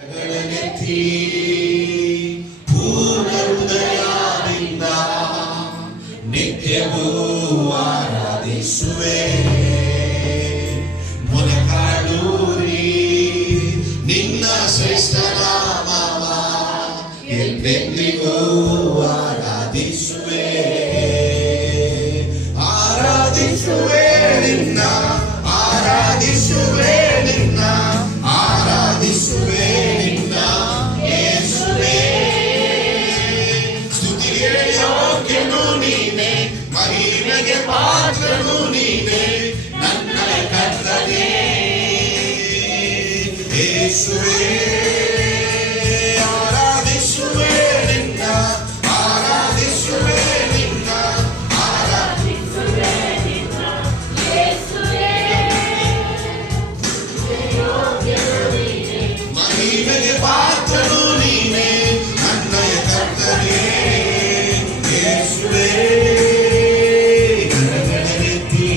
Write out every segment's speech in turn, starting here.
ಗಗನನೆತ್ತಿ ಪೂರ್ಣ ಹೃದಯದಿಂದ ನಿತ್ಯವೂ ಆರಾಧಿಸುವೆ. ಮೊನಕಾಡೂರಿ ನಿನ್ನ ಶ್ರೇಷ್ಠ ನಾಮವ ಎಂದೆಂದಿಗೂ ಆರಾಧಿಸುವೆ. ಆರಾಧಿಸುವೆ ನಿನ್ನ, ಆರಾಧಿಸುವೆ ನಿನ್ನ, ಆರಾಧಿಸುವೆ ನಿನ್ನ ಯೇಸುವೇ. ಸ್ತುತಿಗೆ ಯೋಗ್ಯನು ನೀನೇ, ಮಹಿಮೆಗೆ ಪಾತ್ರನು ನೀನೇ, ನನ್ನ ಕರ್ತನೇ ಯೇಸುವೇ. ಆರಾಧಿಸುವೆ ನಿನ್ನ, ಆರಾಧಿಸುವೆ ನಿನ್ನ, ಆರಾಧಿಸುವೆ ನಿನ್ನ ಯೇಸುವೇ. ಯೋಗ್ಯನು ನೀನೇ, ಮಹಿಮೆಗೆ ಪಾತ್ರನು ನೀನೇ, ನನ್ನಯ ಕರ್ತನೇ ಯೇಸುವೇ. ಗಗನನೆತ್ತಿ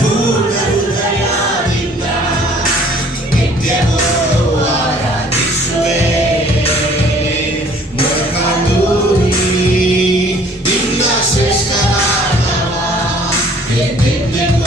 ಪೂರ್ಣ ಹೃದಯದಿಂದ ನಿತ್ಯವೂ ಆರಾಧಿಸುವೆ. ಮೊನಕಾಡೂರಿ ನಿನ್ನ ಶ್ರೇಷ್ಠ ನಾಮವ ಎಂದೆಂದಿಗೂ